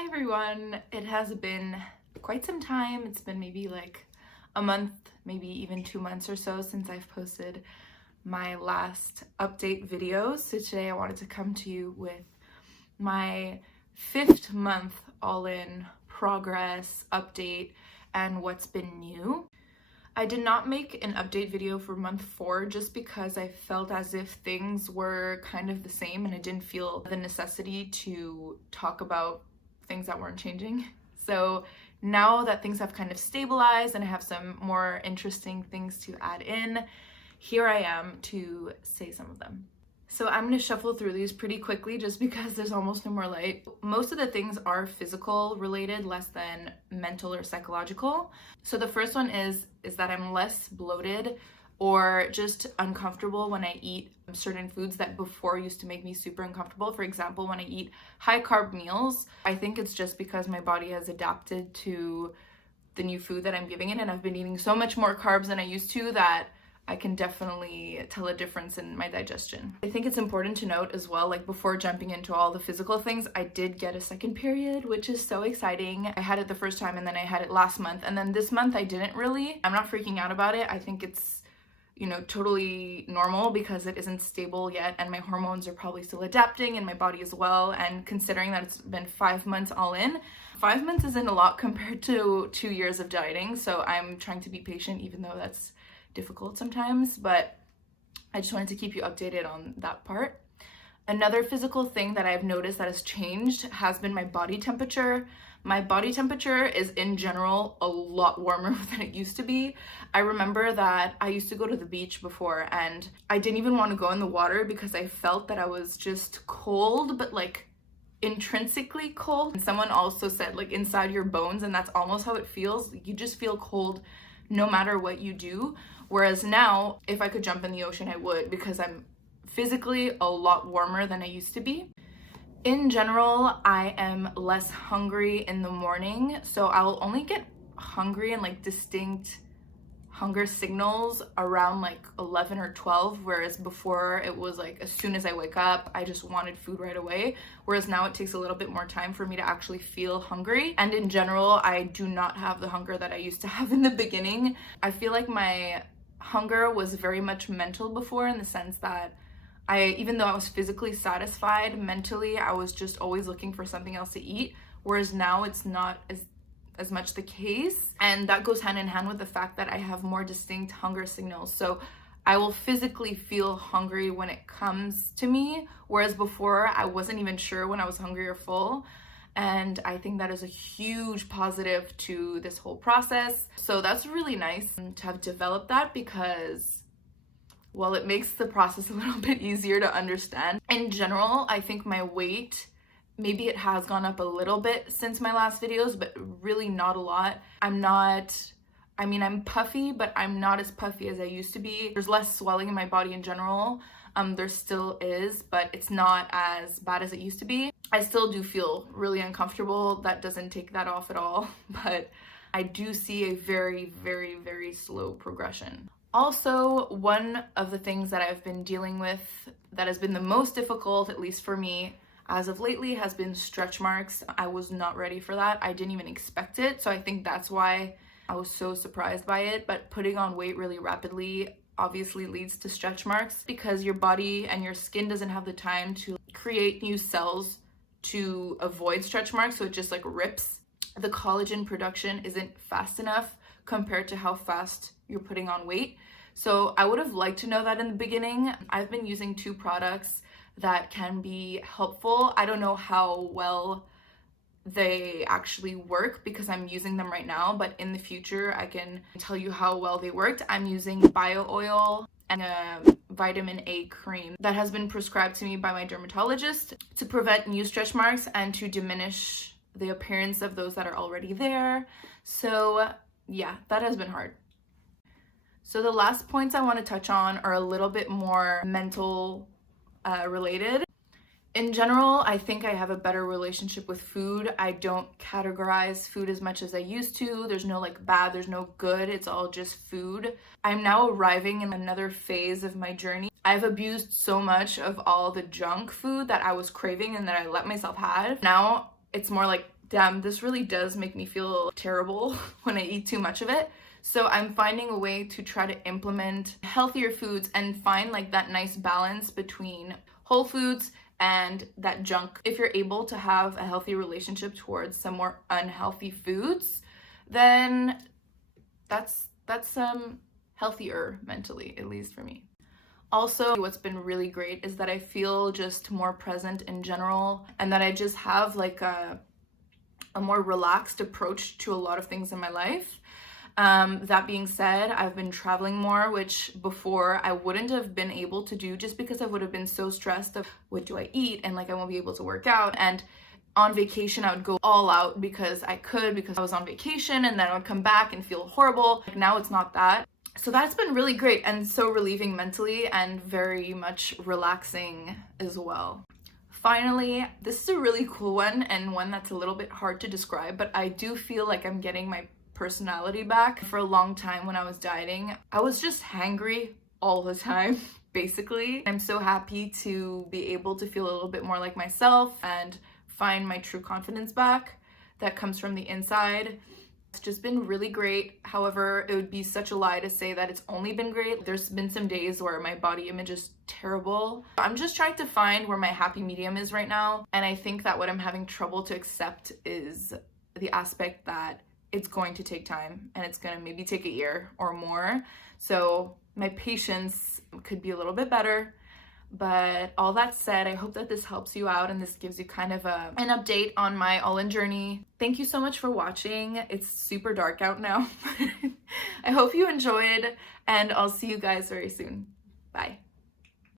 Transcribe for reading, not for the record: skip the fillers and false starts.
Hi everyone! It has been quite some time. It's been maybe like a month, maybe even 2 months or so since I've posted my last update video. So today I wanted to come to you with my 5th month all-in progress update and what's been new. I did not make an update video for month 4 just because I felt as if things were kind of the same and I didn't feel the necessity to talk about things that weren't changing. So now that things have kind of stabilized and I have some more interesting things to add in, here I am to say some of them. So I'm going to shuffle through these pretty quickly just because there's almost no more light. Most of the things are physical related, less than mental or psychological. So the first one is that I'm less bloated or just uncomfortable when I eat certain foods that before used to make me super uncomfortable. For example, when I eat high carb meals, I think it's just because my body has adapted to the new food that I'm giving it, and I've been eating so much more carbs than I used to that I can definitely tell a difference in my digestion. I think it's important to note as well, like before jumping into all the physical things, I did get a second period, which is so exciting. I had it the first time and then I had it last month, and then this month I didn't really. I'm not freaking out about it. I think it's, you know, totally normal because it isn't stable yet and my hormones are probably still adapting and my body as well. And considering that it's been 5 months all in, 5 months isn't a lot compared to 2 years of dieting. So I'm trying to be patient, even though that's difficult sometimes, but I just wanted to keep you updated on that part. Another physical thing that I've noticed that has changed has been my body temperature. My body temperature is in general a lot warmer than it used to be. I remember that I used to go to the beach before and I didn't even want to go in the water because I felt that I was just cold, but like intrinsically cold. And someone also said like inside your bones, and that's almost how it feels. You just feel cold no matter what you do. Whereas now, if I could jump in the ocean, I would, because I'm physically a lot warmer than I used to be. In general, I am less hungry in the morning, so I'll only get hungry and like distinct hunger signals around like 11 or 12, whereas before it was like as soon as I wake up, I just wanted food right away. Whereas now it takes a little bit more time for me to actually feel hungry. And in general, I do not have the hunger that I used to have in the beginning. I feel like my hunger was very much mental before, in the sense that even though I was physically satisfied, mentally I was just always looking for something else to eat, whereas now it's not as much the case. And that goes hand in hand with the fact that I have more distinct hunger signals. So I will physically feel hungry when it comes to me, whereas before I wasn't even sure when I was hungry or full. And I think that is a huge positive to this whole process. So that's really nice to have developed that, because well, it makes the process a little bit easier to understand. In general, I think my weight, maybe it has gone up a little bit since my last videos, but really not a lot. I'm puffy, but I'm not as puffy as I used to be. There's less swelling in my body in general. There still is, but it's not as bad as it used to be. I still do feel really uncomfortable. That doesn't take that off at all, but I do see a very, very, very slow progression. Also, one of the things that I've been dealing with that has been the most difficult, at least for me as of lately, has been stretch marks. I was not ready for that. I didn't even expect it. So I think that's why I was so surprised by it. But putting on weight really rapidly obviously leads to stretch marks, because your body and your skin doesn't have the time to create new cells to avoid stretch marks. So it just like rips. The collagen production isn't fast enough compared to how fast you're putting on weight. So I would have liked to know that in the beginning. I've been using 2 products that can be helpful. I don't know how well they actually work because I'm using them right now, but in the future I can tell you how well they worked. I'm using bio oil and a vitamin A cream that has been prescribed to me by my dermatologist to prevent new stretch marks and to diminish the appearance of those that are already there. So yeah, that has been hard. So the last points I want to touch on are a little bit more mental related. In general, I think I have a better relationship with food. I don't categorize food as much as I used to. There's no like bad, there's no good. It's all just food. I'm now arriving in another phase of my journey. I've abused so much of all the junk food that I was craving and that I let myself have. Now it's more like damn, this really does make me feel terrible when I eat too much of it. So I'm finding a way to try to implement healthier foods and find like that nice balance between whole foods and that junk. If you're able to have a healthy relationship towards some more unhealthy foods, then that's healthier mentally, at least for me. Also, what's been really great is that I feel just more present in general, and that I just have like a more relaxed approach to a lot of things in my life. That being said, I've been traveling more, which before I wouldn't have been able to do just because I would have been so stressed of what do I eat, and like I won't be able to work out. And on vacation, I would go all out because I was on vacation, and then I would come back and feel horrible. Like now it's not that. So that's been really great and so relieving mentally and very much relaxing as well. Finally, this is a really cool one and one that's a little bit hard to describe, but I do feel like I'm getting my personality back. For a long time when I was dieting, I was just hangry all the time, basically. I'm so happy to be able to feel a little bit more like myself and find my true confidence back that comes from the inside. It's just been really great. However, it would be such a lie to say that it's only been great. There's been some days where my body image is terrible. I'm just trying to find where my happy medium is right now. And I think that what I'm having trouble to accept is the aspect that it's going to take time and it's going to maybe take a year or more. So my patience could be a little bit better. But all that said, I hope that this helps you out and this gives you kind of an update on my all-in journey. Thank you so much for watching. It's super dark out now. I hope you enjoyed, and I'll see you guys very soon. Bye.